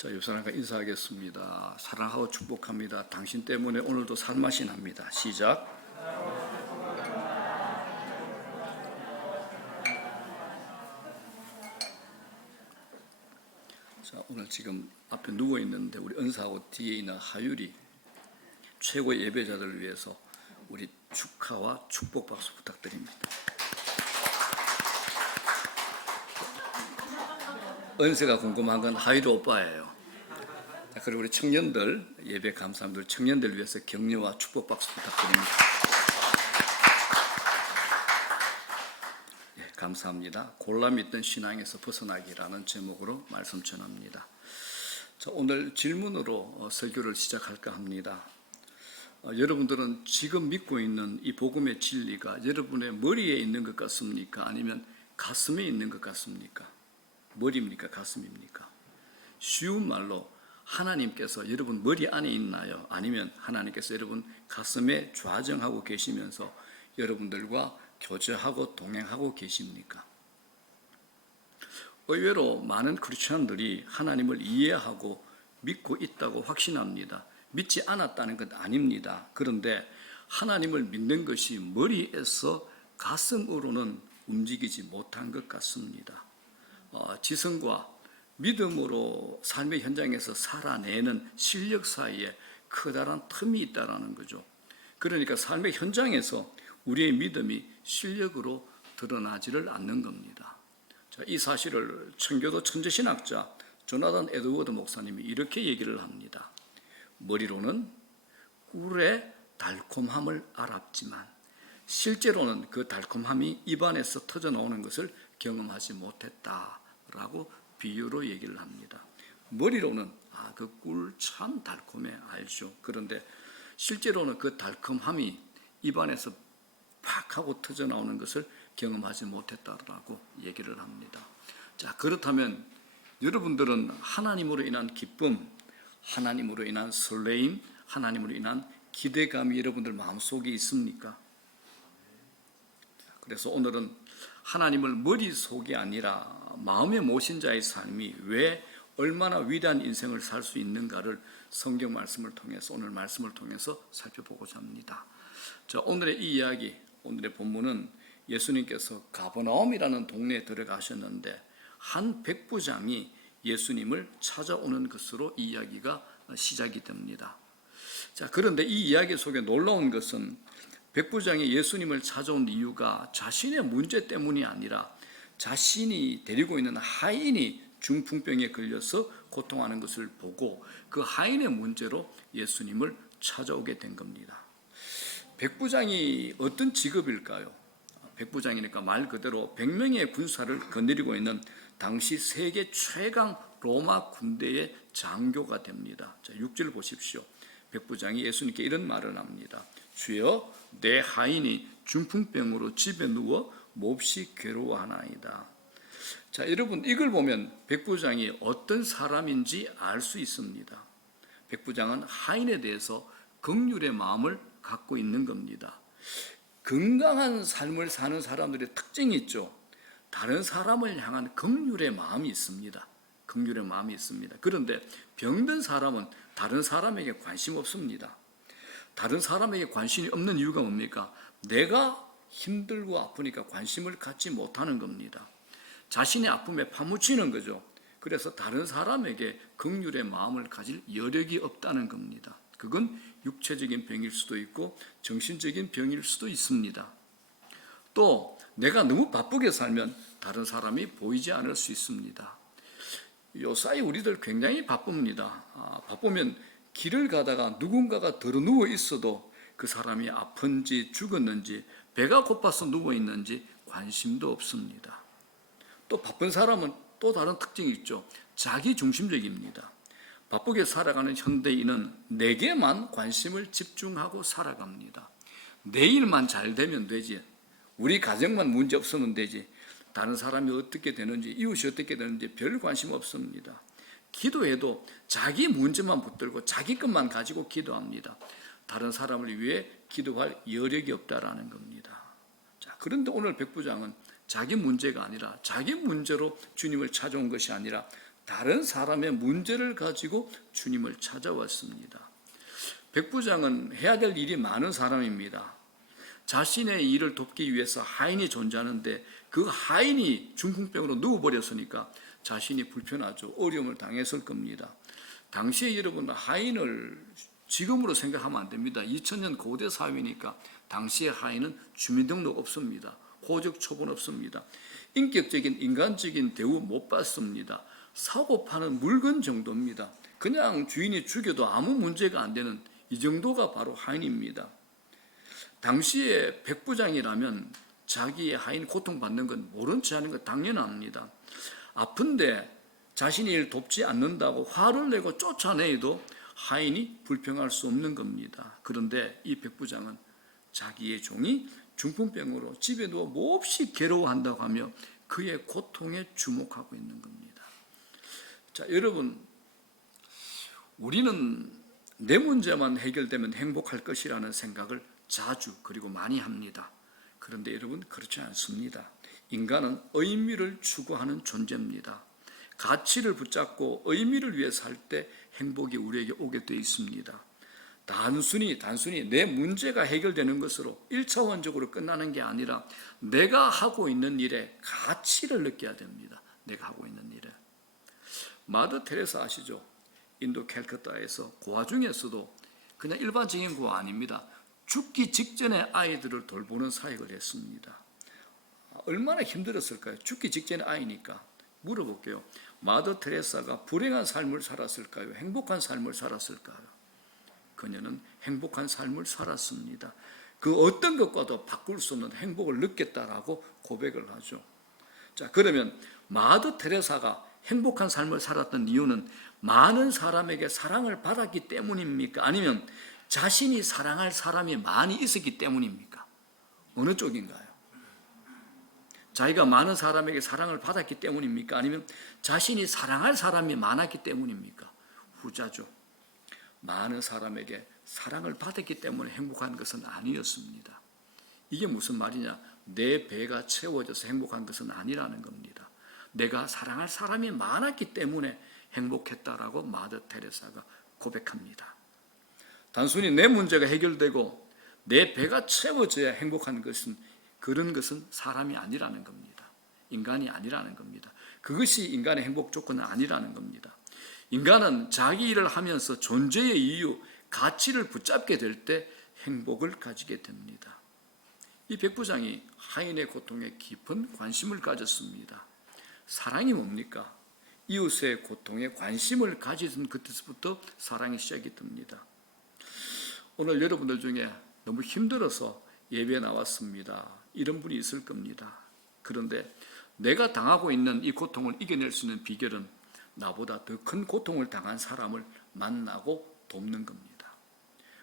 자, 옆사람과 인사하겠습니다. 사랑하고 축복합니다. 당신 때문에 오늘도 살맛이 납니다. 시작. 자, 오늘 지금 앞에 누워 있는데 우리 은사하고 뒤에 있는 하율이 최고의 예배자들을 위해서 우리 축하와 축복 박수 부탁드립니다. 은세가 궁금한 건 하율이 오빠예요. 그리고 우리 청년들, 예배 감사함들 청년들 위해서 격려와 축복 박수 부탁드립니다. 예, 감사합니다. 골라 믿던 신앙에서 벗어나기라는 제목으로 말씀 전합니다. 자, 오늘 질문으로 설교를 시작할까 합니다. 여러분들은 지금 믿고 있는 이 복음의 진리가 여러분의 머리에 있는 것 같습니까? 아니면 가슴에 있는 것 같습니까? 머리입니까? 가슴입니까? 쉬운 말로 하나님께서 여러분 머리 안에 있나요? 아니면 하나님께서 여러분 가슴에 좌정하고 계시면서 여러분들과 교제하고 동행하고 계십니까? 의외로 많은 크리스천들이 하나님을 이해하고 믿고 있다고 확신합니다. 믿지 않았다는 것 아닙니다. 그런데 하나님을 믿는 것이 머리에서 가슴으로는 움직이지 못한 것 같습니다. 지성과 믿음으로 삶의 현장에서 살아내는 실력 사이에 커다란 틈이 있다는 거죠. 그러니까 삶의 현장에서 우리의 믿음이 실력으로 드러나지를 않는 겁니다. 자, 이 사실을 청교도 천재신학자 조나단 에드워드 목사님이 이렇게 얘기를 합니다. 머리로는 꿀의 달콤함을 알았지만 실제로는 그 달콤함이 입안에서 터져나오는 것을 경험하지 못했다라고 비유로 얘기를 합니다. 머리로는 그 꿀 참 달콤해 알죠. 그런데 실제로는 그 달콤함이 입안에서 팍 하고 터져나오는 것을 경험하지 못했다라고 얘기를 합니다. 자, 그렇다면 여러분들은 하나님으로 인한 기쁨, 하나님으로 인한 설레임, 하나님으로 인한 기대감이 여러분들 마음속에 있습니까? 그래서 오늘은 하나님을 머릿속이 아니라 마음에 모신 자의 삶이 왜 얼마나 위대한 인생을 살 수 있는가를 성경 말씀을 통해서 오늘 말씀을 통해서 살펴보고자 합니다. 자, 오늘의 이 이야기, 오늘의 본문은 예수님께서 가버나움이라는 동네에 들어가셨는데 한 백부장이 예수님을 찾아오는 것으로 이 이야기가 시작이 됩니다. 자, 그런데 이 이야기 속에 놀라운 것은 백부장이 예수님을 찾아온 이유가 자신의 문제 때문이 아니라 자신이 데리고 있는 하인이 중풍병에 걸려서 고통하는 것을 보고 그 하인의 문제로 예수님을 찾아오게 된 겁니다. 백부장이 어떤 직업일까요? 백부장이니까 말 그대로 100명의 군사를 거느리고 있는 당시 세계 최강 로마 군대의 장교가 됩니다. 자, 6절 보십시오. 백부장이 예수님께 이런 말을 합니다. 주여, 내 하인이 중풍병으로 집에 누워 몹시 괴로워하나이다. 자, 여러분 이걸 보면 백부장이 어떤 사람인지 알 수 있습니다. 백부장은 하인에 대해서 긍휼의 마음을 갖고 있는 겁니다. 건강한 삶을 사는 사람들의 특징이 있죠. 다른 사람을 향한 긍휼의 마음이 있습니다. 긍휼의 마음이 있습니다. 그런데 병든 사람은 다른 사람에게 관심 없습니다. 다른 사람에게 관심이 없는 이유가 뭡니까? 내가 힘들고 아프니까 관심을 갖지 못하는 겁니다. 자신의 아픔에 파묻히는 거죠. 그래서 다른 사람에게 긍휼의 마음을 가질 여력이 없다는 겁니다. 그건 육체적인 병일 수도 있고 정신적인 병일 수도 있습니다. 또 내가 너무 바쁘게 살면 다른 사람이 보이지 않을 수 있습니다. 요사이 우리들 굉장히 바쁩니다. 바쁘면 길을 가다가 누군가가 들어 누워 있어도 그 사람이 아픈지 죽었는지 배가 고파서 누워 있는지 관심도 없습니다. 또 바쁜 사람은 또 다른 특징이 있죠. 자기 중심적입니다. 바쁘게 살아가는 현대인은 내게만 관심을 집중하고 살아갑니다. 내 일만 잘 되면 되지, 우리 가정만 문제 없으면 되지, 다른 사람이 어떻게 되는지, 이웃이 어떻게 되는지 별 관심 없습니다. 기도해도 자기 문제만 붙들고 자기 것만 가지고 기도합니다. 다른 사람을 위해 기도할 여력이 없다라는 겁니다. 자, 그런데 오늘 백부장은 자기 문제가 아니라 자기 문제로 주님을 찾아온 것이 아니라 다른 사람의 문제를 가지고 주님을 찾아왔습니다. 백부장은 해야 될 일이 많은 사람입니다. 자신의 일을 돕기 위해서 하인이 존재하는데 그 하인이 중풍병으로 누워버렸으니까 자신이 불편하죠. 어려움을 당했을 겁니다. 당시에 여러분 하인을 지금으로 생각하면 안 됩니다. 2000년 고대 사회니까 당시의 하인은 주민등록 없습니다. 호적 초본 없습니다. 인격적인 인간적인 대우 못 받습니다. 사고 파는 물건 정도입니다. 그냥 주인이 죽여도 아무 문제가 안 되는 이 정도가 바로 하인입니다. 당시에 백부장이라면 자기의 하인 고통받는 건 모른 체 하는 건 당연합니다. 아픈데 자신이 일 돕지 않는다고 화를 내고 쫓아내도 하인이 불평할 수 없는 겁니다. 그런데 이 백부장은 자기의 종이 중풍병으로 집에 누워 몹시 괴로워한다고 하며 그의 고통에 주목하고 있는 겁니다. 자, 여러분, 우리는 내 문제만 해결되면 행복할 것이라는 생각을 자주 그리고 많이 합니다. 그런데 여러분 그렇지 않습니다. 인간은 의미를 추구하는 존재입니다. 가치를 붙잡고 의미를 위해 살 때 행복이 우리에게 오게 되어 있습니다. 단순히 내 문제가 해결되는 것으로 1차원적으로 끝나는 게 아니라 내가 하고 있는 일에 가치를 느껴야 됩니다. 내가 하고 있는 일에. 마더 테레사 아시죠? 인도 캘커타에서 고아 중에서도 그냥 일반적인 고아 아닙니다. 죽기 직전에 아이들을 돌보는 사역을 했습니다. 얼마나 힘들었을까요? 죽기 직전에 아이니까. 물어볼게요. 마더 테레사가 불행한 삶을 살았을까요? 행복한 삶을 살았을까요? 그녀는 행복한 삶을 살았습니다. 그 어떤 것과도 바꿀 수 없는 행복을 느꼈다라고 고백을 하죠. 자, 그러면 마더 테레사가 행복한 삶을 살았던 이유는 많은 사람에게 사랑을 받았기 때문입니까? 아니면 자신이 사랑할 사람이 많이 있었기 때문입니까? 어느 쪽인가요? 자기가 많은 사람에게 사랑을 받았기 때문입니까? 아니면 자신이 사랑할 사람이 많았기 때문입니까? 후자죠. 많은 사람에게 사랑을 받았기 때문에 행복한 것은 아니었습니다. 이게 무슨 말이냐? 내 배가 채워져서 행복한 것은 아니라는 겁니다. 내가 사랑할 사람이 많았기 때문에 행복했다라고 마더 테레사가 고백합니다. 단순히 내 문제가 해결되고 내 배가 채워져야 행복한 것은 그런 것은 사람이 아니라는 겁니다. 인간이 아니라는 겁니다. 그것이 인간의 행복 조건은 아니라는 겁니다. 인간은 자기 일을 하면서 존재의 이유, 가치를 붙잡게 될 때 행복을 가지게 됩니다. 이 백부장이 하인의 고통에 깊은 관심을 가졌습니다. 사랑이 뭡니까? 이웃의 고통에 관심을 가지던 그때부터 사랑이 시작이 됩니다. 오늘 여러분들 중에 너무 힘들어서 예배에 나왔습니다. 이런 분이 있을 겁니다. 그런데 내가 당하고 있는 이 고통을 이겨낼 수 있는 비결은 나보다 더 큰 고통을 당한 사람을 만나고 돕는 겁니다.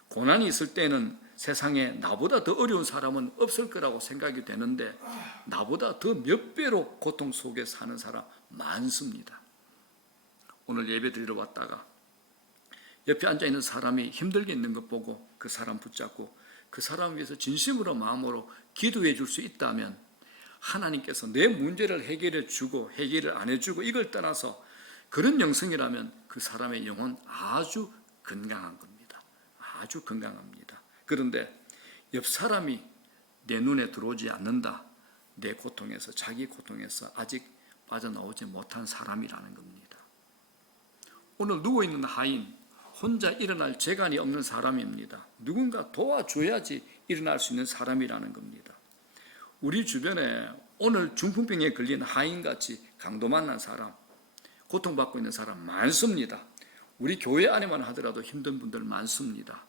고난이 있을 때는 세상에 나보다 더 어려운 사람은 없을 거라고 생각이 되는데 나보다 더 몇 배로 고통 속에 사는 사람 많습니다. 오늘 예배 드리러 왔다가 옆에 앉아있는 사람이 힘들게 있는 것 보고 그 사람 붙잡고 그 사람을 위해서 진심으로 마음으로 기도해 줄 수 있다면 하나님께서 내 문제를 해결해 주고 해결을 안 해주고 이걸 떠나서 그런 영성이라면 그 사람의 영혼 아주 건강한 겁니다. 아주 건강합니다. 그런데 옆 사람이 내 눈에 들어오지 않는다. 내 고통에서 자기 고통에서 아직 빠져나오지 못한 사람이라는 겁니다. 오늘 누워있는 하인 혼자 일어날 재간이 없는 사람입니다. 누군가 도와줘야지 일어날 수 있는 사람이라는 겁니다. 우리 주변에 오늘 중풍병에 걸린 하인같이 강도 만난 사람, 고통받고 있는 사람 많습니다. 우리 교회 안에만 하더라도 힘든 분들 많습니다.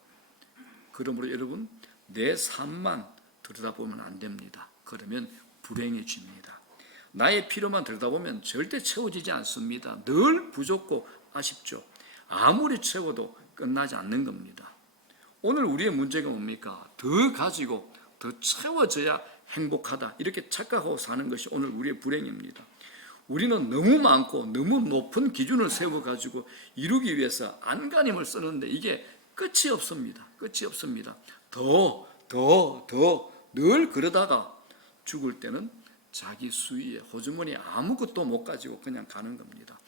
그러므로 여러분 내 삶만 들여다보면 안 됩니다. 그러면 불행해집니다. 나의 필요만 들여다보면 절대 채워지지 않습니다. 늘 부족고 아쉽죠. 아무리 채워도 끝나지 않는 겁니다. 오늘 우리의 문제가 뭡니까? 더 가지고 더 채워져야 행복하다 이렇게 착각하고 사는 것이 오늘 우리의 불행입니다. 우리는 너무 많고 너무 높은 기준을 세워가지고 이루기 위해서 안간힘을 쓰는데 이게 끝이 없습니다. 끝이 없습니다. 더 늘 그러다가 죽을 때는 자기 수위에 호주머니에 아무것도 못 가지고 그냥 가는 겁니다.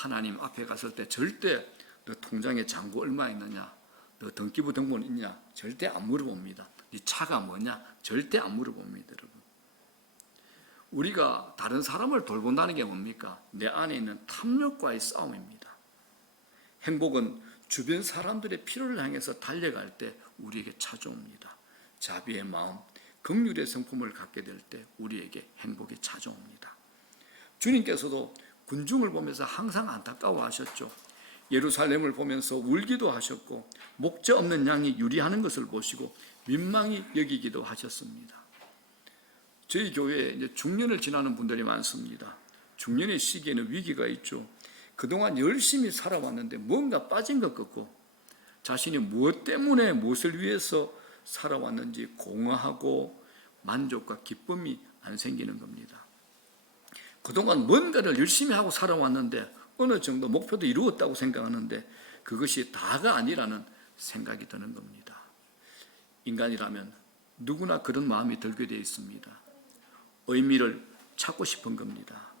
하나님 앞에 갔을 때 절대 너 통장에 잔고 얼마 있느냐, 너 등기부 등본 있냐, 절대 안 물어봅니다. 네 차가 뭐냐, 절대 안 물어봅니다. 여러분, 우리가 다른 사람을 돌본다는 게 뭡니까? 내 안에 있는 탐욕과의 싸움입니다. 행복은 주변 사람들의 필요를 향해서 달려갈 때 우리에게 찾아옵니다. 자비의 마음, 긍휼의 성품을 갖게 될 때 우리에게 행복이 찾아옵니다. 주님께서도 군중을 보면서 항상 안타까워하셨죠. 예루살렘을 보면서 울기도 하셨고 목자 없는 양이 유리하는 것을 보시고 민망히 여기기도 하셨습니다. 저희 교회에 이제 중년을 지나는 분들이 많습니다. 중년의 시기에는 위기가 있죠. 그동안 열심히 살아왔는데 뭔가 빠진 것 같고 자신이 무엇 때문에 무엇을 위해서 살아왔는지 공허하고 만족과 기쁨이 안 생기는 겁니다. 그동안 뭔가를 열심히 하고 살아왔는데 어느 정도 목표도 이루었다고 생각하는데 그것이 다가 아니라는 생각이 드는 겁니다. 인간이라면 누구나 그런 마음이 들게 되어 있습니다. 의미를 찾고 싶은 겁니다.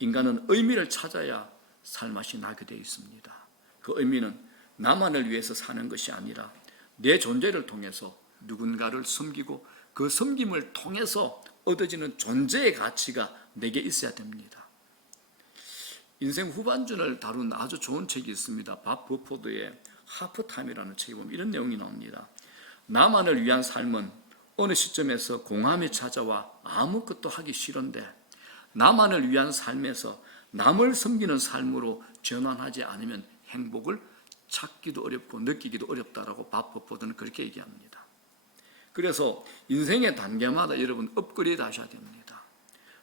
인간은 의미를 찾아야 살맛이 나게 되어 있습니다. 그 의미는 나만을 위해서 사는 것이 아니라 내 존재를 통해서 누군가를 섬기고 그 섬김을 통해서 얻어지는 존재의 가치가 내게 있어야 됩니다. 인생 후반전을 다룬 아주 좋은 책이 있습니다. 밥 버포드의 하프타임이라는 책에 보면 이런 내용이 나옵니다. 나만을 위한 삶은 어느 시점에서 공함이 찾아와 아무것도 하기 싫은데 나만을 위한 삶에서 남을 섬기는 삶으로 전환하지 않으면 행복을 찾기도 어렵고 느끼기도 어렵다라고 밥 버포드는 그렇게 얘기합니다. 그래서 인생의 단계마다 여러분 업그레이드 하셔야 됩니다.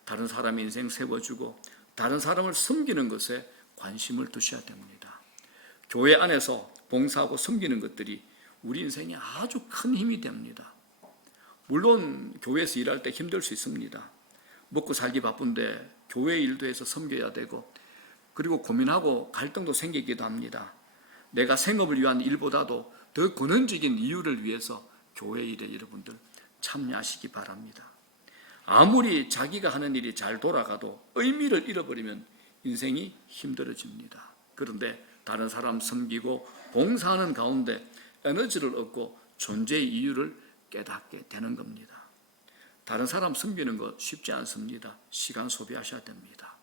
다른 사람의 인생 세워주고 다른 사람을 섬기는 것에 관심을 두셔야 됩니다. 교회 안에서 봉사하고 섬기는 것들이 우리 인생에 아주 큰 힘이 됩니다. 물론 교회에서 일할 때 힘들 수 있습니다. 먹고 살기 바쁜데 교회 일도 해서 섬겨야 되고 그리고 고민하고 갈등도 생기기도 합니다. 내가 생업을 위한 일보다도 더 근원적인 이유를 위해서 교회 일에 여러분들 참여하시기 바랍니다. 아무리 자기가 하는 일이 잘 돌아가도 의미를 잃어버리면 인생이 힘들어집니다. 그런데 다른 사람 섬기고 봉사하는 가운데 에너지를 얻고 존재의 이유를 깨닫게 되는 겁니다. 다른 사람 섬기는 거 쉽지 않습니다. 시간 소비하셔야 됩니다.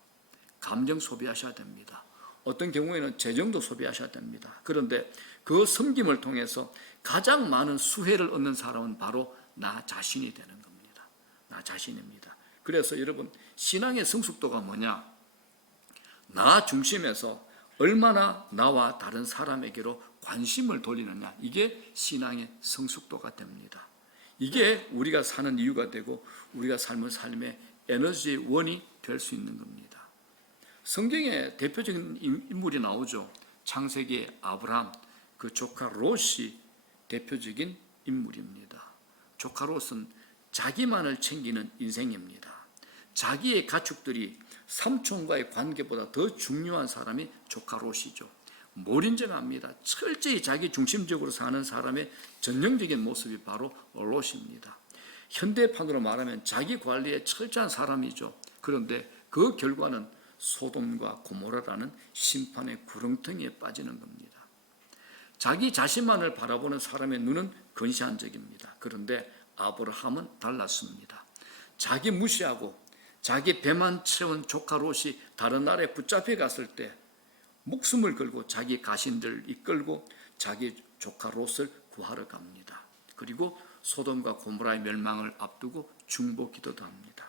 감정 소비하셔야 됩니다. 어떤 경우에는 재정도 소비하셔야 됩니다. 그런데 그 섬김을 통해서 가장 많은 수혜를 얻는 사람은 바로 나 자신이 되는 겁니다. 나 자신입니다. 그래서 여러분 신앙의 성숙도가 뭐냐? 나 중심에서 얼마나 나와 다른 사람에게로 관심을 돌리느냐, 이게 신앙의 성숙도가 됩니다. 이게 우리가 사는 이유가 되고 우리가 삶은 삶의 에너지의 원이 될 수 있는 겁니다. 성경에 대표적인 인물이 나오죠. 창세기의 아브라함, 그 조카 롯이 대표적인 인물입니다. 조카 롯은 자기만을 챙기는 인생입니다. 자기의 가축들이 삼촌과의 관계보다 더 중요한 사람이 조카 롯이죠. 몰인정합니다. 철저히 자기 중심적으로 사는 사람의 전형적인 모습이 바로 롯입니다. 현대판으로 말하면 자기 관리에 철저한 사람이죠. 그런데 그 결과는 소돔과 고모라라는 심판의 구렁텅이에 빠지는 겁니다. 자기 자신만을 바라보는 사람의 눈은 근시안적입니다. 그런데 아브라함은 달랐습니다. 자기 무시하고 자기 배만 채운 조카 롯이 다른 나라에 붙잡혀 갔을 때 목숨을 걸고 자기 가신들을 이끌고 자기 조카 롯을 구하러 갑니다. 그리고 소돔과 고모라의 멸망을 앞두고 중보 기도도 합니다.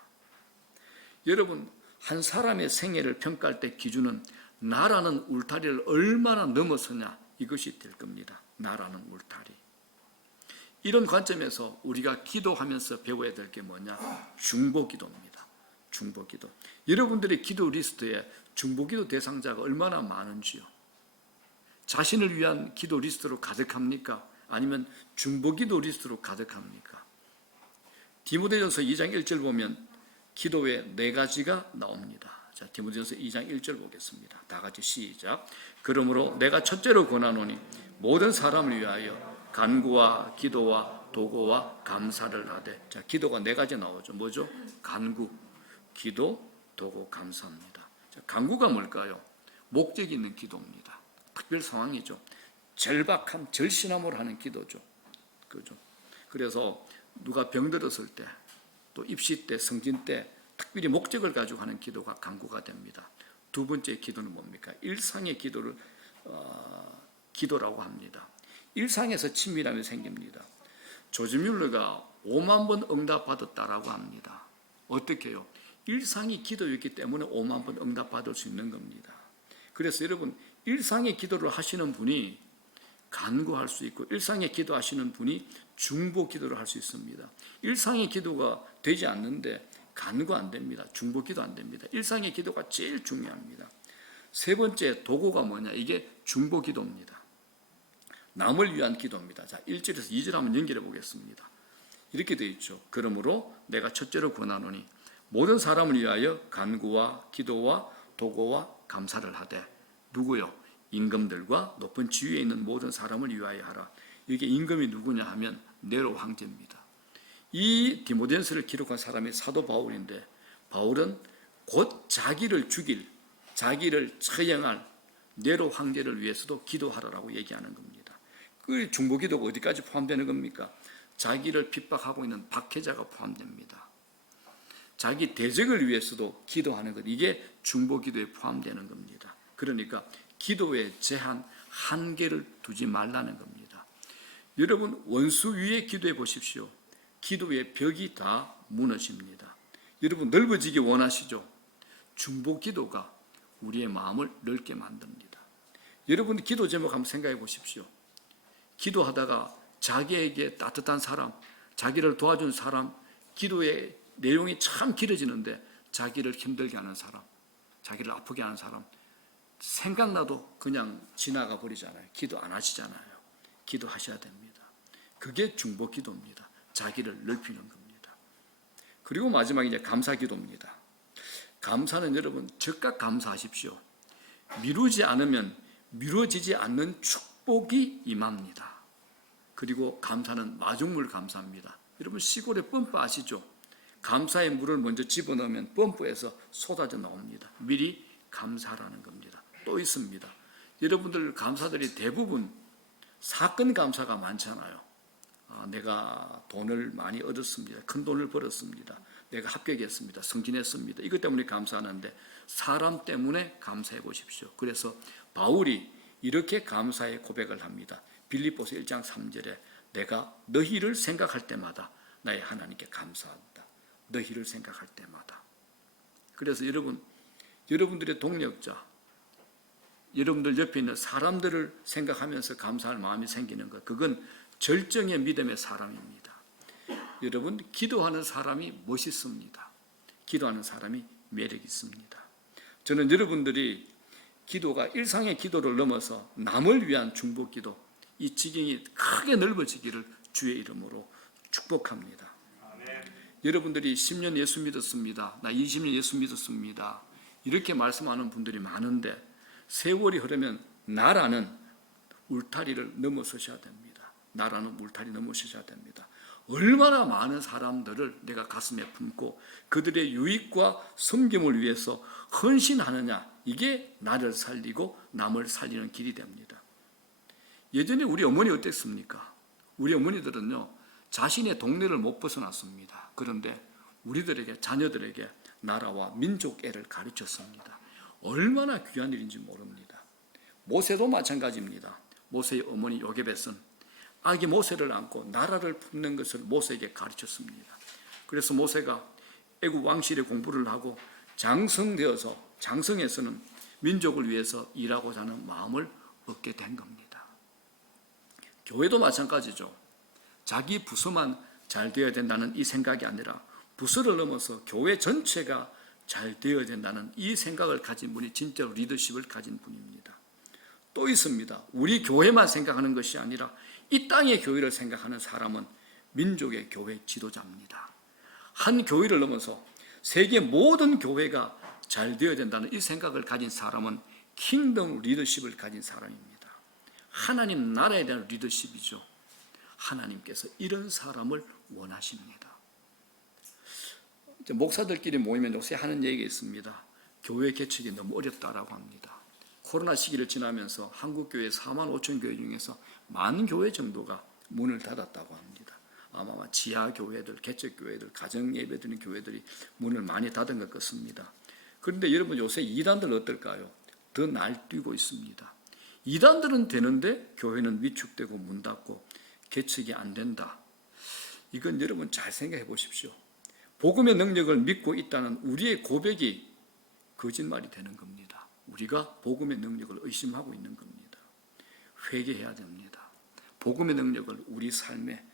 여러분, 한 사람의 생애를 평가할 때 기준은 나라는 울타리를 얼마나 넘어서냐, 이것이 될 겁니다. 나라는 울타리. 이런 관점에서 우리가 기도하면서 배워야 될 게 뭐냐? 중보 기도입니다. 중보 기도. 여러분들의 기도 리스트에 중보 기도 대상자가 얼마나 많은지요? 자신을 위한 기도 리스트로 가득합니까? 아니면 중보 기도 리스트로 가득합니까? 디모데전서 2장 1절 보면 기도의 4가지가 나옵니다. 자, 디모데전서 2장 1절 보겠습니다. 다 같이 시작. 그러므로 내가 첫째로 권하노니 모든 사람을 위하여 간구와 기도와 도고와 감사를 하되. 자, 기도가 4가지 나오죠. 뭐죠? 간구, 기도, 도고, 감사입니다. 자, 간구가 뭘까요? 목적이 있는 기도입니다. 특별 상황이죠. 절박함, 절신함으로 하는 기도죠. 그죠? 그래서 누가 병들었을 때, 또 입시 때, 성진 때 특별히 목적을 가지고 하는 기도가 간구가 됩니다. 두 번째 기도는 뭡니까? 일상의 기도를 기도라고 합니다. 일상에서 친밀함이 생깁니다. 조지 뮬러가 5만 번 응답받았다라고 합니다. 어떻게 해요? 일상이 기도였기 때문에 5만 번 응답받을 수 있는 겁니다. 그래서 여러분, 일상의 기도를 하시는 분이 간구할 수 있고, 일상의 기도하시는 분이 중보 기도를 할 수 있습니다. 일상의 기도가 되지 않는데 간구 안 됩니다. 중보 기도 안 됩니다. 일상의 기도가 제일 중요합니다. 세 번째 도구가 뭐냐? 이게 중보 기도입니다. 남을 위한 기도입니다. 자, 1절에서 2절 한번 연결해 보겠습니다. 이렇게 되어 있죠. 그러므로 내가 첫째로 권하노니 모든 사람을 위하여 간구와 기도와 도구와 감사를 하되. 누구요? 임금들과 높은 지위에 있는 모든 사람을 위하여 하라. 이게 임금이 누구냐 하면 네로 황제입니다. 이 디모데전서를 기록한 사람이 사도 바울인데, 바울은 곧 자기를 죽일, 자기를 처형할 네로 황제를 위해서도 기도하라라고 얘기하는 겁니다. 그 중보기도가 어디까지 포함되는 겁니까? 자기를 핍박하고 있는 박해자가 포함됩니다. 자기 대적을 위해서도 기도하는 것, 이게 중보기도에 포함되는 겁니다. 그러니까 기도의 제한, 한계를 두지 말라는 겁니다. 여러분, 원수 위에 기도해 보십시오. 기도의 벽이 다 무너집니다. 여러분, 넓어지기 원하시죠? 중보기도가 우리의 마음을 넓게 만듭니다. 여러분, 기도 제목 한번 생각해 보십시오. 기도하다가 자기에게 따뜻한 사람, 자기를 도와준 사람, 기도의 내용이 참 길어지는데 자기를 힘들게 하는 사람, 자기를 아프게 하는 사람, 생각나도 그냥 지나가 버리잖아요. 기도 안 하시잖아요. 기도하셔야 됩니다. 그게 중보 기도입니다. 자기를 넓히는 겁니다. 그리고 마지막에 이제 감사 기도입니다. 감사는 여러분 즉각 감사하십시오. 미루지 않으면 미뤄지지 않는 축복이 임합니다. 그리고 감사는 마중물 감사입니다. 여러분, 시골에 펌프 아시죠? 감사의 물을 먼저 집어넣으면 펌프에서 쏟아져 나옵니다. 미리 감사라는 겁니다. 또 있습니다. 여러분들 감사들이 대부분 사건 감사가 많잖아요. 내가 돈을 많이 얻었습니다. 큰 돈을 벌었습니다. 내가 합격했습니다. 승진했습니다. 이것 때문에 감사하는데 사람 때문에 감사해 보십시오. 그래서 바울이 이렇게 감사의 고백을 합니다. 빌립보서 1장 3절에 내가 너희를 생각할 때마다 나의 하나님께 감사한다. 너희를 생각할 때마다. 그래서 여러분들의 동력자, 여러분들 옆에 있는 사람들을 생각하면서 감사할 마음이 생기는 것, 그건 절정의 믿음의 사람입니다. 여러분, 기도하는 사람이 멋있습니다. 기도하는 사람이 매력 있습니다. 저는 여러분들이 기도가 일상의 기도를 넘어서 남을 위한 중보 기도, 이 지경이 크게 넓어지기를 주의 이름으로 축복합니다. 아멘. 여러분들이 10년 예수 믿었습니다. 나 20년 예수 믿었습니다. 이렇게 말씀하는 분들이 많은데 세월이 흐르면 나라는 울타리를 넘어서셔야 됩니다. 나라는 울타리 넘어서셔야 됩니다. 얼마나 많은 사람들을 내가 가슴에 품고 그들의 유익과 섬김을 위해서 헌신하느냐, 이게 나를 살리고 남을 살리는 길이 됩니다. 예전에 우리 어머니 어땠습니까? 우리 어머니들은요, 자신의 동네를 못 벗어났습니다. 그런데 우리들에게, 자녀들에게 나라와 민족애를 가르쳤습니다. 얼마나 귀한 일인지 모릅니다. 모세도 마찬가지입니다. 모세의 어머니 요게벳은 아기 모세를 안고 나라를 품는 것을 모세에게 가르쳤습니다. 그래서 모세가 애굽 왕실의 공부를 하고 장성해서는 민족을 위해서 일하고자 하는 마음을 얻게 된 겁니다. 교회도 마찬가지죠. 자기 부서만 잘 되어야 된다는 이 생각이 아니라 부서를 넘어서 교회 전체가 잘 되어야 된다는 이 생각을 가진 분이 진짜로 리더십을 가진 분입니다. 또 있습니다. 우리 교회만 생각하는 것이 아니라 이 땅의 교회를 생각하는 사람은 민족의 교회 지도자입니다. 한 교회를 넘어서 세계 모든 교회가 잘 되어야 된다는 이 생각을 가진 사람은 킹덤 리더십을 가진 사람입니다. 하나님 나라에 대한 리더십이죠. 하나님께서 이런 사람을 원하십니다. 목사들끼리 모이면 요새 하는 얘기가 있습니다. 교회 개척이 너무 어렵다라고 합니다. 코로나 시기를 지나면서 한국교회 4만 5천 교회 중에서 만 교회 정도가 문을 닫았다고 합니다. 아마 지하교회들, 개척교회들, 가정예배 드리는 교회들이 문을 많이 닫은 것 같습니다. 그런데 여러분 요새 이단들 어떨까요? 더 날뛰고 있습니다. 이단들은 되는데 교회는 위축되고 문 닫고 개척이 안 된다. 이건 여러분 잘 생각해 보십시오. 복음의 능력을 믿고 있다는 우리의 고백이 거짓말이 되는 겁니다. 우리가 복음의 능력을 의심하고 있는 겁니다. 회개해야 됩니다. 복음의 능력을 우리 삶에,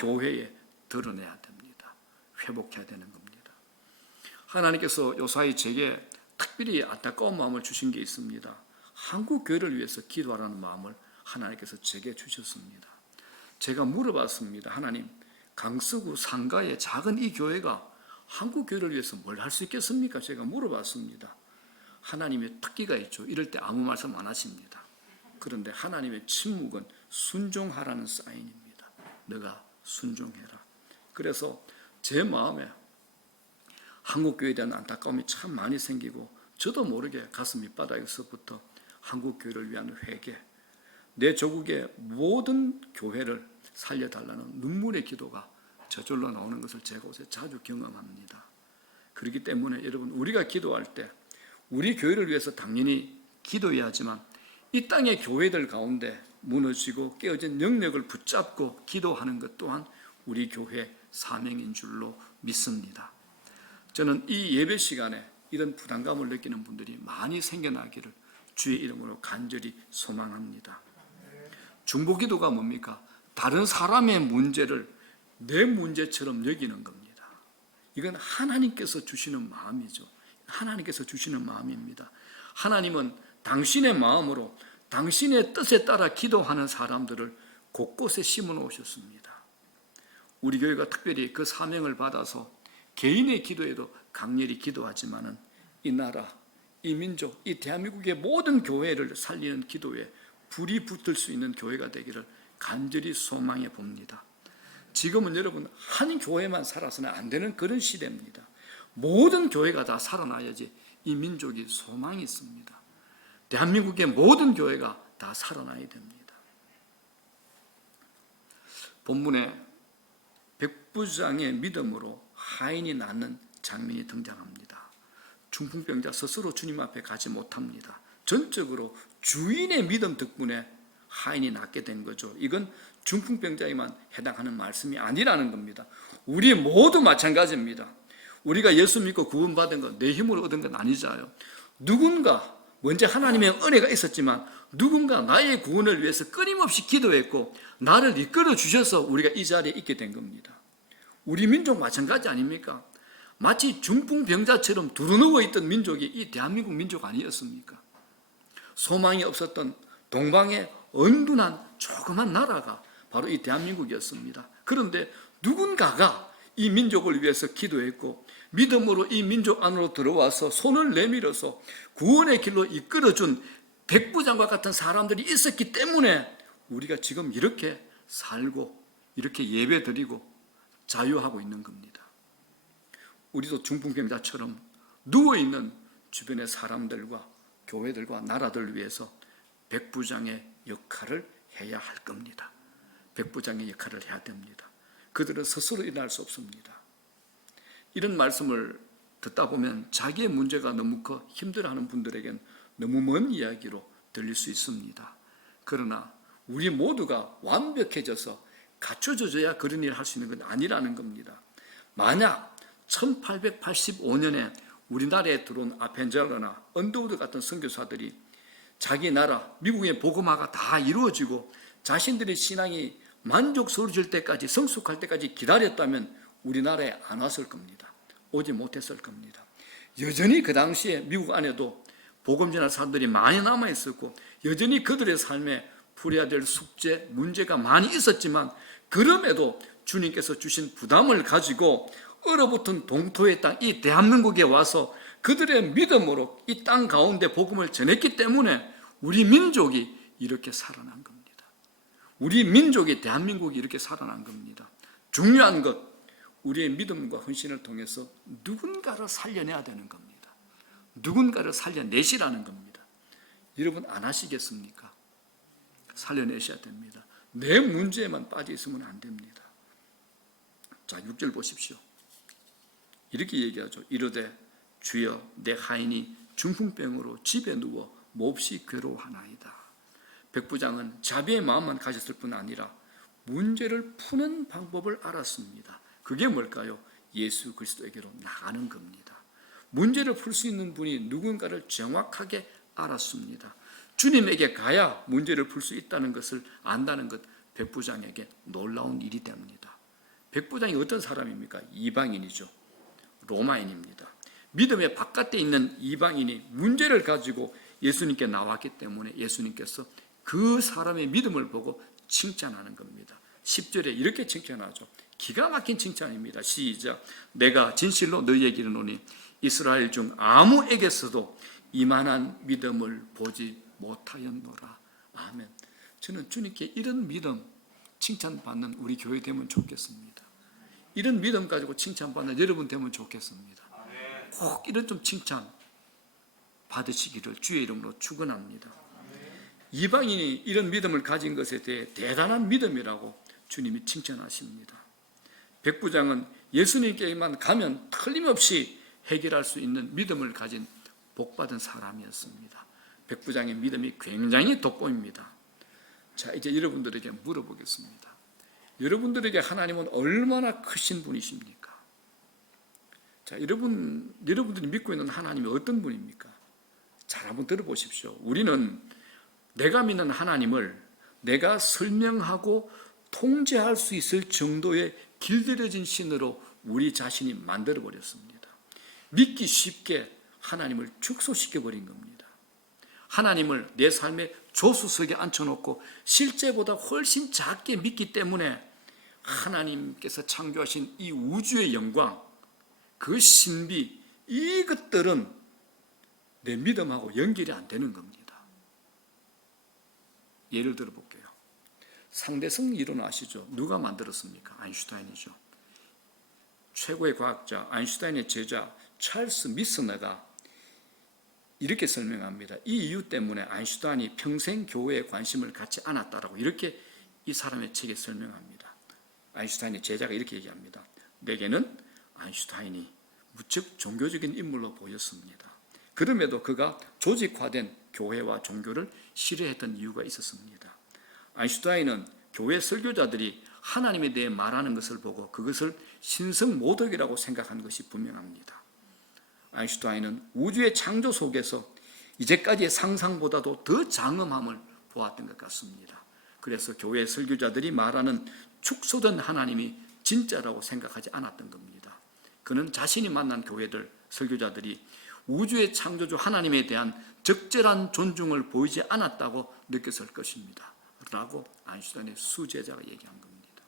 교회에 드러내야 됩니다. 회복해야 되는 겁니다. 하나님께서 요사이 제게 특별히 안타까운 마음을 주신 게 있습니다. 한국 교회를 위해서 기도하라는 마음을 하나님께서 제게 주셨습니다. 제가 물어봤습니다. 하나님, 강서구 상가의 작은 이 교회가 한국 교회를 위해서 뭘 할 수 있겠습니까? 제가 물어봤습니다. 하나님의 특기가 있죠. 이럴 때 아무 말씀 안 하십니다. 그런데 하나님의 침묵은 순종하라는 사인입니다. 너가 순종해라. 그래서 제 마음에 한국교회에 대한 안타까움이 참 많이 생기고 저도 모르게 가슴 밑바닥에서부터 한국교회를 위한 회개, 내 조국의 모든 교회를 살려달라는 눈물의 기도가 저절로 나오는 것을 제가 요새 자주 경험합니다. 그렇기 때문에 여러분, 우리가 기도할 때 우리 교회를 위해서 당연히 기도해야 하지만 이 땅의 교회들 가운데 무너지고 깨어진 영역을 붙잡고 기도하는 것 또한 우리 교회 사명인 줄로 믿습니다. 저는 이 예배 시간에 이런 부담감을 느끼는 분들이 많이 생겨나기를 주의 이름으로 간절히 소망합니다. 중보기도가 뭡니까? 다른 사람의 문제를 내 문제처럼 여기는 겁니다. 이건 하나님께서 주시는 마음이죠. 하나님께서 주시는 마음입니다. 하나님은 당신의 마음으로 당신의 뜻에 따라 기도하는 사람들을 곳곳에 심어 놓으셨습니다. 우리 교회가 특별히 그 사명을 받아서 개인의 기도에도 강렬히 기도하지만은 이 나라, 이 민족, 이 대한민국의 모든 교회를 살리는 기도에 불이 붙을 수 있는 교회가 되기를 간절히 소망해 봅니다. 지금은 여러분 한 교회만 살아서는 안 되는 그런 시대입니다. 모든 교회가 다 살아나야지 이 민족이 소망이 있습니다. 대한민국의 모든 교회가 다 살아나야 됩니다. 본문에 백부장의 믿음으로 하인이 낳는 장면이 등장합니다. 중풍병자 스스로 주님 앞에 가지 못합니다. 전적으로 주인의 믿음 덕분에 하인이 낫게 된 거죠. 이건 중풍병자에만 해당하는 말씀이 아니라는 겁니다. 우리 모두 마찬가지입니다. 우리가 예수 믿고 구원받은 것, 내 힘으로 얻은 건 아니잖아요. 누군가 먼저 하나님의 은혜가 있었지만 누군가 나의 구원을 위해서 끊임없이 기도했고 나를 이끌어 주셔서 우리가 이 자리에 있게 된 겁니다. 우리 민족 마찬가지 아닙니까? 마치 중풍병자처럼 두루누워 있던 민족이 이 대한민국 민족 아니었습니까? 소망이 없었던 동방의 언둔한 조그만 나라가 바로 이 대한민국이었습니다. 그런데 누군가가 이 민족을 위해서 기도했고 믿음으로 이 민족 안으로 들어와서 손을 내밀어서 구원의 길로 이끌어준 백부장과 같은 사람들이 있었기 때문에 우리가 지금 이렇게 살고 이렇게 예배드리고 자유하고 있는 겁니다. 우리도 중풍병자처럼 누워있는 주변의 사람들과 교회들과 나라들을 위해서 백부장의 역할을 해야 할 겁니다. 백부장의 역할을 해야 됩니다. 그들은 스스로 일어날 수 없습니다. 이런 말씀을 듣다 보면 자기의 문제가 너무 커 힘들어하는 분들에겐 너무 먼 이야기로 들릴 수 있습니다. 그러나 우리 모두가 완벽해져서 갖춰져야 그런 일을 할 수 있는 건 아니라는 겁니다. 만약 1885년에 우리나라에 들어온 아펜젤러나 언더우드 같은 선교사들이 자기 나라 미국의 복음화가 다 이루어지고 자신들의 신앙이 만족스러워질 때까지 성숙할 때까지 기다렸다면 우리나라에 안 왔을 겁니다. 오지 못했을 겁니다. 여전히 그 당시에 미국 안에도 복음 전할 사람들이 많이 남아있었고 여전히 그들의 삶에 풀어야 될 숙제, 문제가 많이 있었지만 그럼에도 주님께서 주신 부담을 가지고 얼어붙은 동토의 땅, 이 대한민국에 와서 그들의 믿음으로 이 땅 가운데 복음을 전했기 때문에 우리 민족이 이렇게 살아난 겁니다. 우리 민족이, 대한민국이 이렇게 살아난 겁니다. 중요한 것, 우리의 믿음과 헌신을 통해서 누군가를 살려내야 되는 겁니다. 누군가를 살려내시라는 겁니다. 여러분 안 하시겠습니까? 살려내셔야 됩니다. 내 문제에만 빠져 있으면 안 됩니다. 자, 6절 보십시오. 이렇게 얘기하죠. 이르되 주여 내 하인이 중풍병으로 집에 누워 몹시 괴로워하나이다. 백부장은 자비의 마음만 가졌을 뿐 아니라 문제를 푸는 방법을 알았습니다. 그게 뭘까요? 예수 그리스도에게로 나가는 겁니다. 문제를 풀 수 있는 분이 누군가를 정확하게 알았습니다. 주님에게 가야 문제를 풀 수 있다는 것을 안다는 것, 백부장에게 놀라운 일이 됩니다. 백부장이 어떤 사람입니까? 이방인이죠. 로마인입니다. 믿음의 바깥에 있는 이방인이 문제를 가지고 예수님께 나왔기 때문에 예수님께서 그 사람의 믿음을 보고 칭찬하는 겁니다. 10절에 이렇게 칭찬하죠. 기가 막힌 칭찬입니다. 시작. 내가 진실로 너희에게 이르노니 이스라엘 중 아무에게서도 이만한 믿음을 보지 못하였노라. 아멘. 저는 주님께 이런 믿음 칭찬받는 우리 교회 되면 좋겠습니다. 이런 믿음 가지고 칭찬받는 여러분 되면 좋겠습니다. 꼭 이런 좀 칭찬 받으시기를 주의 이름으로 축원합니다. 이방인이 이런 믿음을 가진 것에 대해 대단한 믿음이라고 주님이 칭찬하십니다. 백부장은 예수님께만 가면 틀림없이 해결할 수 있는 믿음을 가진 복받은 사람이었습니다. 백부장의 믿음이 굉장히 돋보입니다. 자, 이제 여러분들에게 물어보겠습니다. 여러분들에게 하나님은 얼마나 크신 분이십니까? 자, 여러분들이 믿고 있는 하나님이 어떤 분입니까? 잘 한번 들어보십시오. 우리는 내가 믿는 하나님을 내가 설명하고 통제할 수 있을 정도의 길들여진 신으로 우리 자신이 만들어버렸습니다. 믿기 쉽게 하나님을 축소시켜버린 겁니다. 하나님을 내 삶의 조수석에 앉혀놓고 실제보다 훨씬 작게 믿기 때문에 하나님께서 창조하신 이 우주의 영광, 그 신비, 이것들은 내 믿음하고 연결이 안 되는 겁니다. 예를 들어 볼게요. 상대성 이론 아시죠? 누가 만들었습니까? 아인슈타인이죠. 최고의 과학자 아인슈타인의 제자 찰스 미스너가 이렇게 설명합니다. 이 이유 때문에 아인슈타인이 평생 교회에 관심을 갖지 않았다라고 이렇게 이 사람의 책에 설명합니다. 아인슈타인의 제자가 이렇게 얘기합니다. 내게는 아인슈타인이 무척 종교적인 인물로 보였습니다. 그럼에도 그가 조직화된 교회와 종교를 싫어했던 이유가 있었습니다. 아인슈타인은 교회 설교자들이 하나님에 대해 말하는 것을 보고 그것을 신성모독이라고 생각한 것이 분명합니다. 아인슈타인은 우주의 창조 속에서 이제까지의 상상보다도 더 장엄함을 보았던 것 같습니다. 그래서 교회 설교자들이 말하는 축소된 하나님이 진짜라고 생각하지 않았던 겁니다. 그는 자신이 만난 교회들, 설교자들이 우주의 창조주 하나님에 대한 적절한 존중을 보이지 않았다고 느꼈을 것입니다. 라고 아인슈타인의 수제자가 얘기한 겁니다.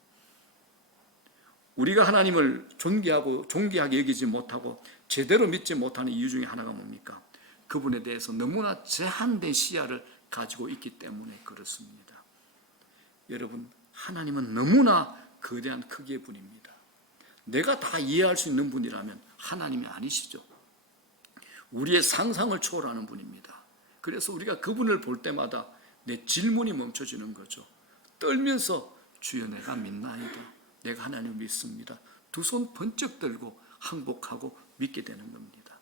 우리가 하나님을 존귀하게 여기지 못하고 제대로 믿지 못하는 이유 중에 하나가 뭡니까? 그분에 대해서 너무나 제한된 시야를 가지고 있기 때문에 그렇습니다. 여러분, 하나님은 너무나 거대한 크기의 분입니다. 내가 다 이해할 수 있는 분이라면 하나님이 아니시죠. 우리의 상상을 초월하는 분입니다. 그래서 우리가 그분을 볼 때마다 내 질문이 멈춰지는 거죠. 떨면서 주여 내가 믿나이다. 내가 하나님을 믿습니다. 두 손 번쩍 들고 항복하고 믿게 되는 겁니다.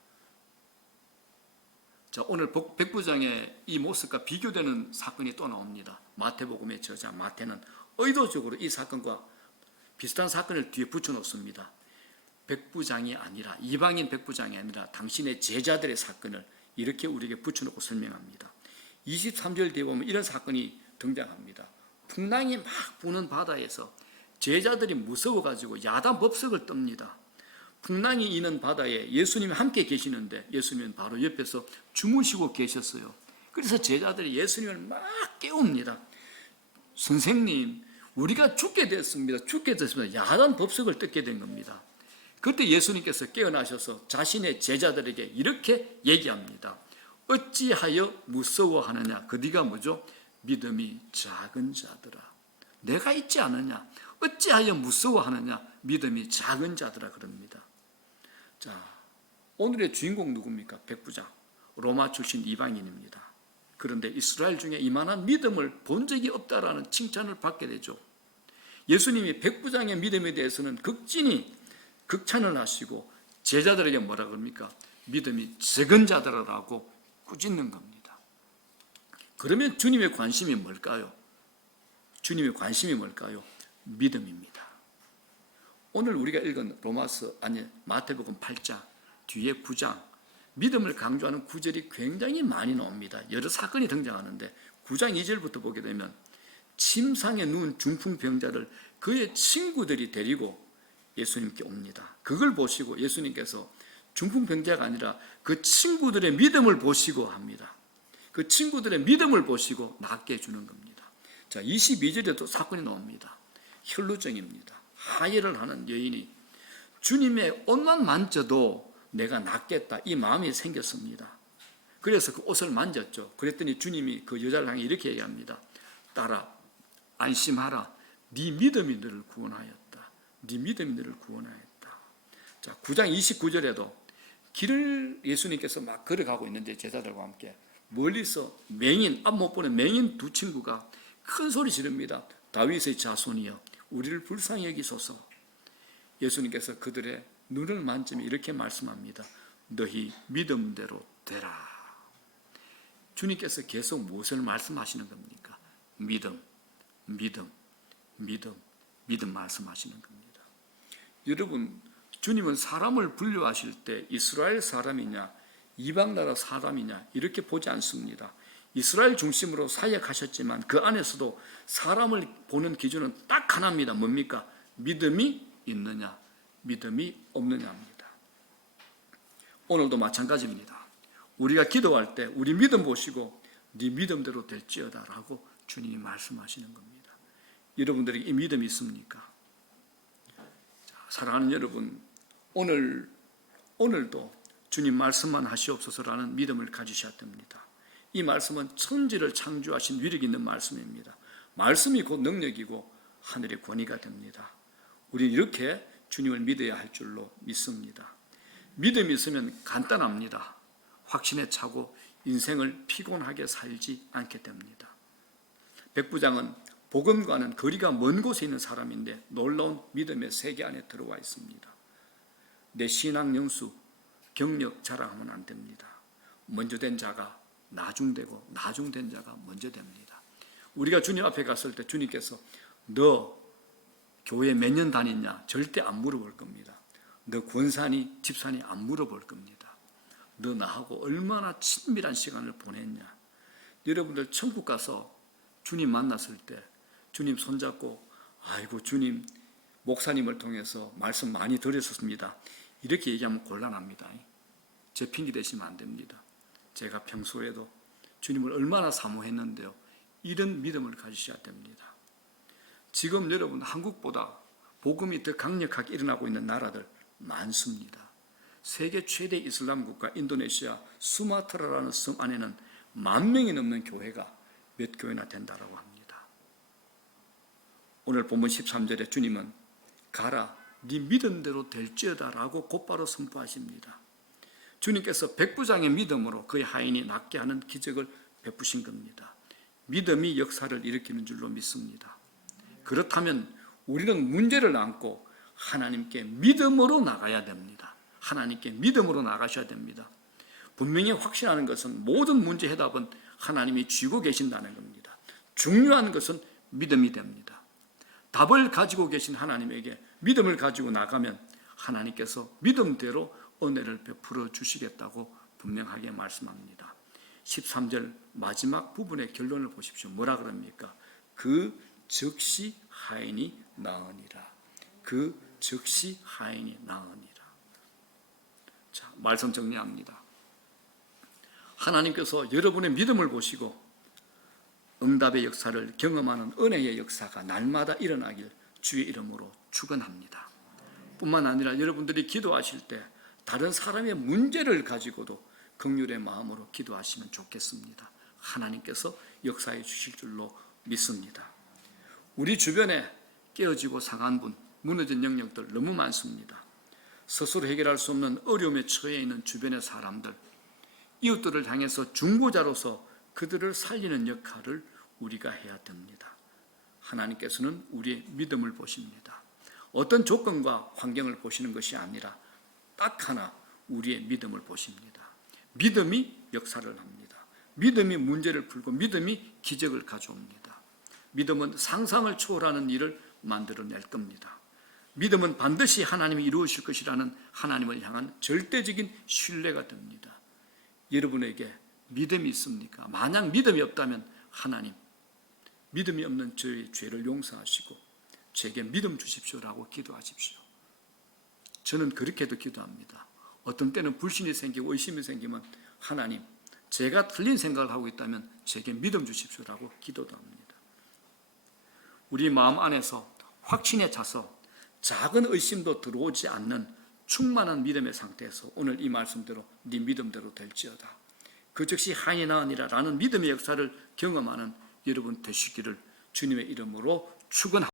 자, 오늘 백부장의 이 모습과 비교되는 사건이 또 나옵니다. 마태복음의 저자 마태는 의도적으로 이 사건과 비슷한 사건을 뒤에 붙여놓습니다. 백부장이 아니라, 이방인 백부장이 아니라 당신의 제자들의 사건을 이렇게 우리에게 붙여놓고 설명합니다. 23절 뒤에 보면 이런 사건이 등장합니다. 풍랑이 막 부는 바다에서 제자들이 무서워가지고 야단 법석을 떱니다. 풍랑이 이는 바다에 예수님이 함께 계시는데 예수님은 바로 옆에서 주무시고 계셨어요. 그래서 제자들이 예수님을 막 깨웁니다. 선생님, 우리가 죽게 됐습니다. 야단 법석을 뜯게 된 겁니다. 그때 예수님께서 깨어나셔서 자신의 제자들에게 이렇게 얘기합니다. 어찌하여 무서워하느냐? 그 네가 뭐죠? 믿음이 작은 자들아. 내가 있지 않느냐? 어찌하여 무서워하느냐? 믿음이 작은 자들아 그럽니다. 자, 오늘의 주인공 누굽니까? 백부장, 로마 출신 이방인입니다. 그런데 이스라엘 중에 이만한 믿음을 본 적이 없다라는 칭찬을 받게 되죠. 예수님이 백부장의 믿음에 대해서는 극진히 극찬을 하시고 제자들에게 뭐라 그럽니까? 믿음이 적은 자들이라고 꾸짖는 겁니다. 그러면 주님의 관심이 뭘까요? 주님의 관심이 뭘까요? 믿음입니다. 오늘 우리가 읽은 마태복음 8장 뒤에 9장 믿음을 강조하는 구절이 굉장히 많이 나옵니다. 여러 사건이 등장하는데 9장 2절부터 보게 되면 침상에 누운 중풍병자를 그의 친구들이 데리고 예수님께 옵니다. 그걸 보시고 예수님께서 중풍병자가 아니라 그 친구들의 믿음을 보시고 합니다. 그 친구들의 믿음을 보시고 낫게 해주는 겁니다. 자, 22절에도 사건이 나옵니다. 혈루증입니다. 하혈을 하는 여인이 주님의 옷만 만져도 내가 낫겠다 이 마음이 생겼습니다. 그래서 그 옷을 만졌죠. 그랬더니 주님이 그 여자를 향해 이렇게 얘기합니다. 딸아, 안심하라. 네 믿음이 너를 구원하였다. 네 믿음이 너를 구원하였다. 자, 9장 29절에도 길을 예수님께서 막 걸어가고 있는데 제자들과 함께 멀리서 앞 못 보는 맹인 두 친구가 큰 소리 지릅니다. 다윗의 자손이여 우리를 불쌍히 여기소서. 예수님께서 그들의 눈을 만지며 이렇게 말씀합니다. 너희 믿음대로 되라. 주님께서 계속 무엇을 말씀하시는 겁니까? 믿음 말씀하시는 겁니다. 여러분, 주님은 사람을 분류하실 때 이스라엘 사람이냐 이방나라 사람이냐 이렇게 보지 않습니다. 이스라엘 중심으로 사역하셨지만 그 안에서도 사람을 보는 기준은 딱 하나입니다. 뭡니까? 믿음이 있느냐 믿음이 없느냐입니다. 오늘도 마찬가지입니다. 우리가 기도할 때 우리 믿음 보시고 네 믿음대로 될지어다 라고 주님이 말씀하시는 겁니다. 여러분들에게 이 믿음이 있습니까? 자, 사랑하는 여러분, 오늘도 주님 말씀만 하시옵소서라는 믿음을 가지셔야 됩니다. 이 말씀은 천지를 창조하신 위력 있는 말씀입니다. 말씀이 곧 능력이고 하늘의 권위가 됩니다. 우리는 이렇게 주님을 믿어야 할 줄로 믿습니다. 믿음이 있으면 간단합니다. 확신에 차고 인생을 피곤하게 살지 않게 됩니다. 백부장은 복음과는 거리가 먼 곳에 있는 사람인데 놀라운 믿음의 세계 안에 들어와 있습니다. 내 신앙 영수, 경력 자랑하면 안 됩니다. 먼저 된 자가 나중되고 나중된 자가 먼저 됩니다. 우리가 주님 앞에 갔을 때 주님께서 너 교회 몇 년 다녔냐? 절대 안 물어볼 겁니다. 너 권사니 집사니 안 물어볼 겁니다. 너 나하고 얼마나 친밀한 시간을 보냈냐? 여러분들 천국 가서 주님 만났을 때 주님 손잡고 아이고 주님 목사님을 통해서 말씀 많이 들으셨습니다. 이렇게 얘기하면 곤란합니다. 제 핑계 대시면 안 됩니다. 제가 평소에도 주님을 얼마나 사모했는데요. 이런 믿음을 가지셔야 됩니다. 지금 여러분 한국보다 복음이 더 강력하게 일어나고 있는 나라들 많습니다. 세계 최대 이슬람 국가 인도네시아 수마트라라는 섬 안에는 10,000명이 넘는 교회가 몇 교회나 된다고 합니다. 오늘 본문 13절에 주님은 가라 네 믿음대로 될지어다 라고 곧바로 선포하십니다. 주님께서 백부장의 믿음으로 그의 하인이 낫게 하는 기적을 베푸신 겁니다. 믿음이 역사를 일으키는 줄로 믿습니다. 그렇다면 우리는 문제를 안고 하나님께 믿음으로 나가야 됩니다. 하나님께 믿음으로 나가셔야 됩니다. 분명히 확신하는 것은 모든 문제 해답은 하나님이 쥐고 계신다는 겁니다. 중요한 것은 믿음이 됩니다. 답을 가지고 계신 하나님에게 믿음을 가지고 나가면 하나님께서 믿음대로 은혜를 베풀어 주시겠다고 분명하게 말씀합니다. 13절 마지막 부분의 결론을 보십시오. 뭐라 그럽니까? 그 즉시 하인이 나으니라. 그 즉시 하인이 나으니라. 자, 말씀 정리합니다. 하나님께서 여러분의 믿음을 보시고 응답의 역사를 경험하는 은혜의 역사가 날마다 일어나길 주의 이름으로 축원합니다. 뿐만 아니라 여러분들이 기도하실 때 다른 사람의 문제를 가지고도 긍휼의 마음으로 기도하시면 좋겠습니다. 하나님께서 역사해 주실 줄로 믿습니다. 우리 주변에 깨어지고 상한 분, 무너진 영역들 너무 많습니다. 스스로 해결할 수 없는 어려움에 처해 있는 주변의 사람들, 이웃들을 향해서 중보자로서 그들을 살리는 역할을 우리가 해야 됩니다. 하나님께서는 우리의 믿음을 보십니다. 어떤 조건과 환경을 보시는 것이 아니라 딱 하나 우리의 믿음을 보십니다. 믿음이 역사를 합니다. 믿음이 문제를 풀고 믿음이 기적을 가져옵니다. 믿음은 상상을 초월하는 일을 만들어낼 겁니다. 믿음은 반드시 하나님이 이루실 것이라는 하나님을 향한 절대적인 신뢰가 됩니다. 여러분에게 믿음이 있습니까? 만약 믿음이 없다면 하나님, 믿음이 없는 저의 죄를 용서하시고 제게 믿음 주십시오라고 기도하십시오. 저는 그렇게도 기도합니다. 어떤 때는 불신이 생기고 의심이 생기면 하나님, 제가 틀린 생각을 하고 있다면 제게 믿음 주십시오라고 기도도 합니다. 우리 마음 안에서 확신에 차서 작은 의심도 들어오지 않는 충만한 믿음의 상태에서 오늘 이 말씀대로 네 믿음대로 될지어다, 그 즉시 하이 나으니라 라는 믿음의 역사를 경험하는 여러분 되시기를 주님의 이름으로 축원합니다.